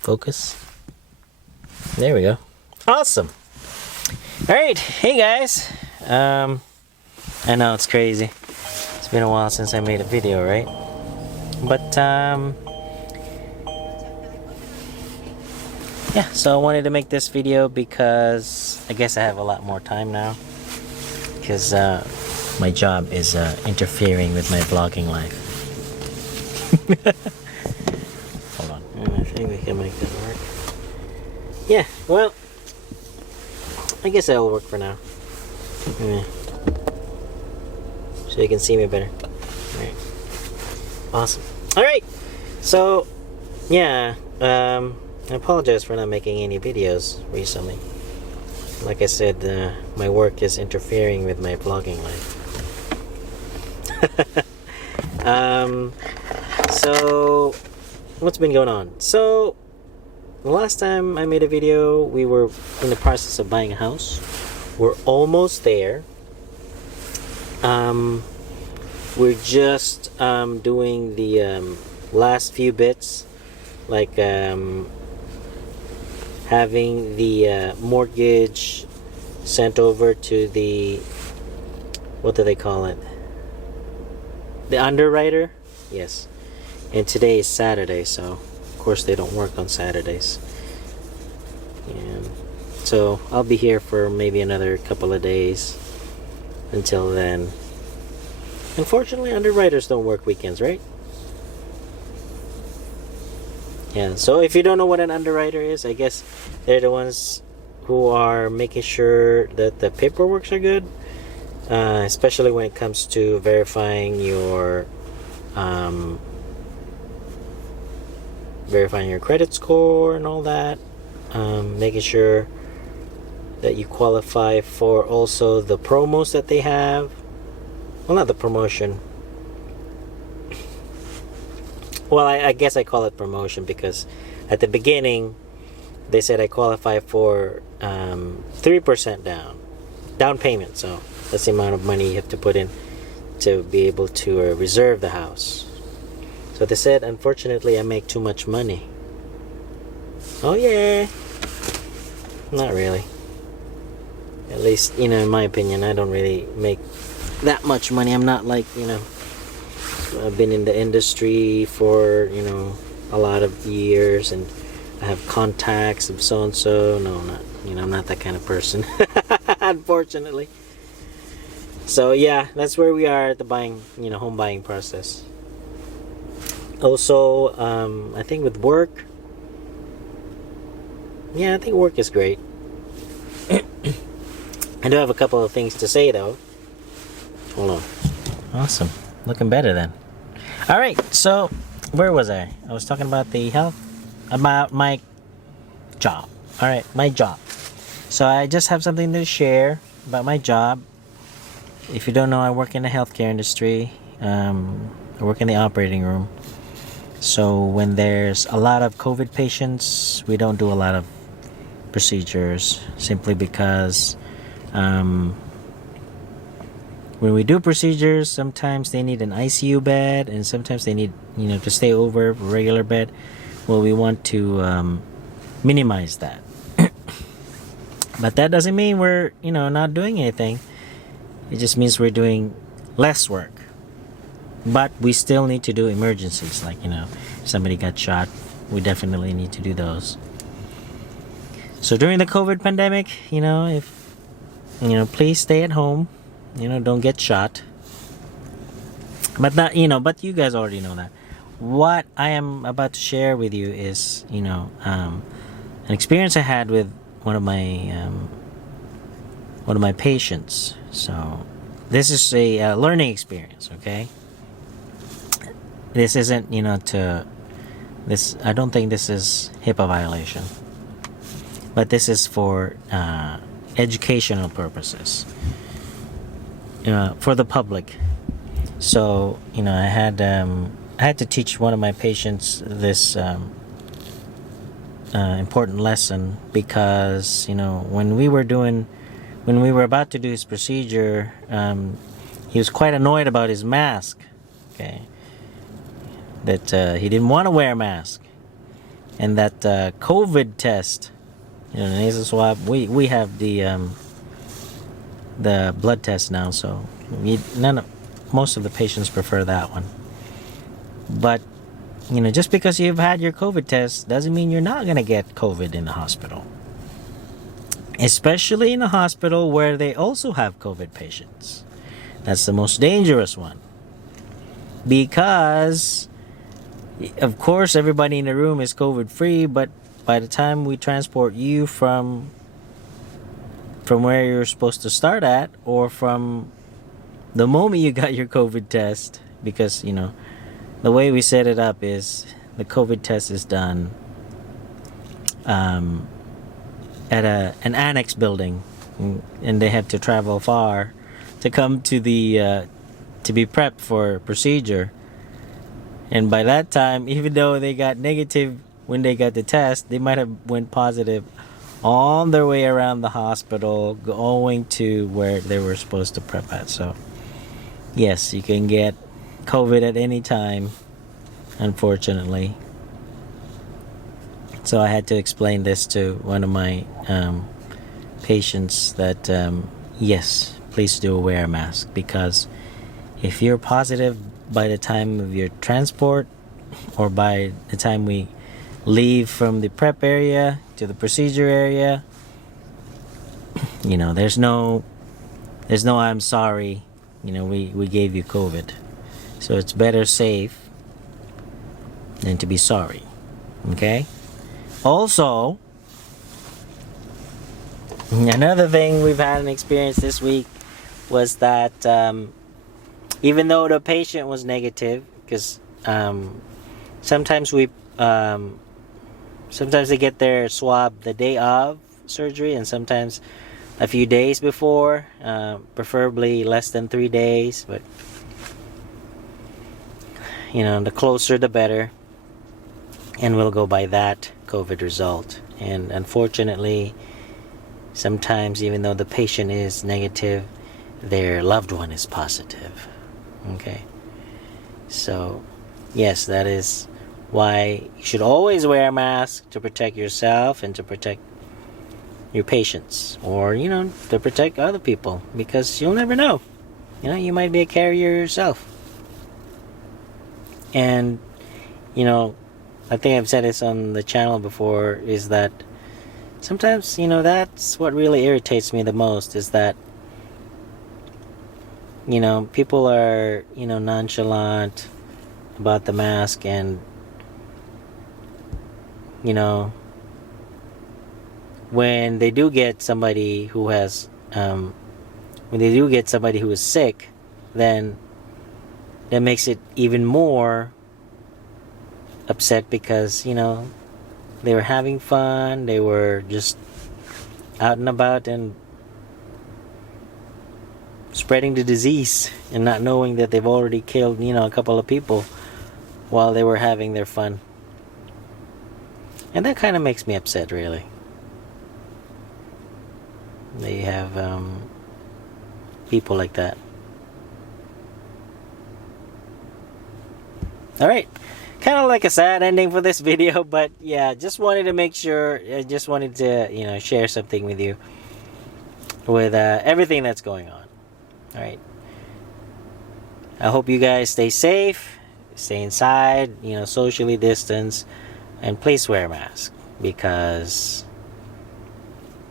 Focus. There we go. Awesome. All right, hey guys. I know it's crazy. It's been a while since I made a video, right? But yeah, so I wanted to make this video because I guess I have a lot more time now, because my job is interfering with my vlogging life. Hold on, I think we can make that work. Yeah, well, I guess that'll work for now. Yeah. So you can see me better. Alright. Awesome. Alright. So, yeah. I apologize for not making any videos recently. Like I said, my work is interfering with my vlogging life. So, what's been going on? So, the last time I made a video, we were in the process of buying a house. We're almost there. We're just doing the last few bits, like having the mortgage sent over to the, what do they call it? The underwriter? Yes. And today is Saturday, so of course they don't work on Saturdays. And so I'll be here for maybe another couple of days until then. Unfortunately, underwriters don't work weekends, right? Yeah, so if you don't know what an underwriter is, I guess they're the ones who are making sure that the paperwork are good, especially when it comes to verifying your credit score and all that, making sure that you qualify for also the promos that they have. Well, not the promotion. Well, I guess I call it promotion because at the beginning they said I qualify for 3% down payment. So that's the amount of money you have to put in to be able to reserve the house. So they said, unfortunately, I make too much money. Oh yeah. Not really. At least, in my opinion, I don't really make that much money. I'm not like, I've been in the industry for, a lot of years, and I have contacts of so and so. No, not, I'm not that kind of person. Unfortunately. So yeah, that's where we are at the home buying process. Also, I think with work, I think work is great. I do have a couple of things to say though. Hold on. Awesome. Looking better then. Alright, so where was I? I was talking about about my job. Alright, my job. So I just have something to share about my job. If you don't know, I work in the healthcare industry. I work in the operating room. So when there's a lot of COVID patients, we don't do a lot of procedures, simply because when we do procedures, sometimes they need an ICU bed, and sometimes they need, to stay over a regular bed. Well, we want to minimize that. But that doesn't mean we're, not doing anything. It just means we're doing less work. But we still need to do emergencies, like, if somebody got shot, we definitely need to do those. So during the COVID pandemic, if, please stay at home. Don't get shot. But not, but you guys already know that. What I am about to share with you is, an experience I had with one of my patients. So this is a learning experience, okay? This isn't, I don't think this is HIPAA violation. But this is for educational purposes. For the public. So, I had to teach one of my patients this important lesson, because, when we were about to do his procedure, he was quite annoyed about his mask. Okay. That he didn't want to wear a mask. And that COVID test, nasal swab. We have the blood test now, so most of the patients prefer that one. But just because you've had your COVID test doesn't mean you're not gonna get COVID in the hospital. Especially in a hospital where they also have COVID patients. That's the most dangerous one. Because, of course, everybody in the room is COVID free, but by the time we transport you from where you're supposed to start at, or from the moment you got your COVID test, because, the way we set it up is the COVID test is done at an annex building, and they have to travel far to come to the to be prepped for a procedure. And by that time, even though they got negative when they got the test, they might have went positive on their way around the hospital going to where they were supposed to prep at. So yes, you can get COVID at any time, unfortunately. So I had to explain this to one of my patients that yes, please do wear a mask, because if you're positive by the time of your transport, or by the time we leave from the prep area to the procedure area, there's no I'm sorry, we gave you COVID. So it's better safe than to be sorry. Okay? Also, another thing we've had an experience this week was that even though the patient was negative, because sometimes they get their swab the day of surgery, and sometimes a few days before, preferably less than 3 days, but the closer the better, and we'll go by that COVID result. And unfortunately, sometimes even though the patient is negative, their loved one is positive. Okay, so yes, that is why you should always wear a mask, to protect yourself and to protect your patients, or to protect other people, because you'll never know. You might be a carrier yourself. And I think I've said this on the channel before, is that sometimes that's what really irritates me the most, is that people are nonchalant about the mask, and when they do get somebody who has when they do get somebody who is sick, then that makes it even more upset, because they were having fun, they were just out and about and spreading the disease, and not knowing that they've already killed a couple of people while they were having their fun. And that kind of makes me upset, really. They have people like that. Alright, kind of like a sad ending for this video, but yeah, just wanted to make sure, I just wanted to share something with you, with everything that's going on. Alright, I hope you guys stay safe, stay inside, socially distance, and please wear a mask, because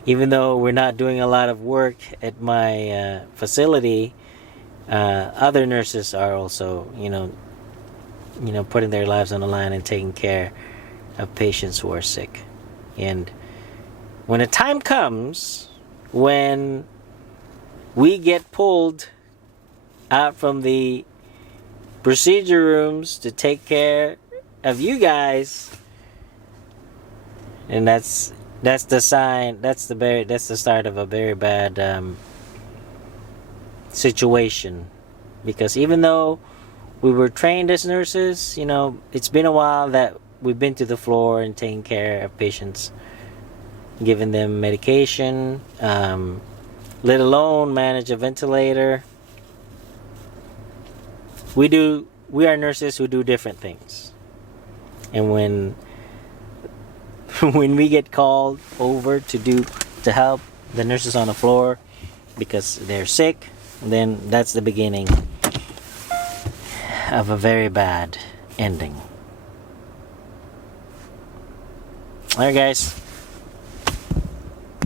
even though we're not doing a lot of work at my facility, other nurses are also putting their lives on the line and taking care of patients who are sick. And when a time comes when we get pulled out from the procedure rooms to take care of you guys, and that's the sign, that's the start of a very bad situation. Because even though we were trained as nurses, it's been a while that we've been to the floor and taking care of patients, giving them medication, let alone manage a ventilator. We are nurses who do different things. And when when we get called over to help the nurses on the floor because they're sick, then that's the beginning of a very bad ending. Alright guys,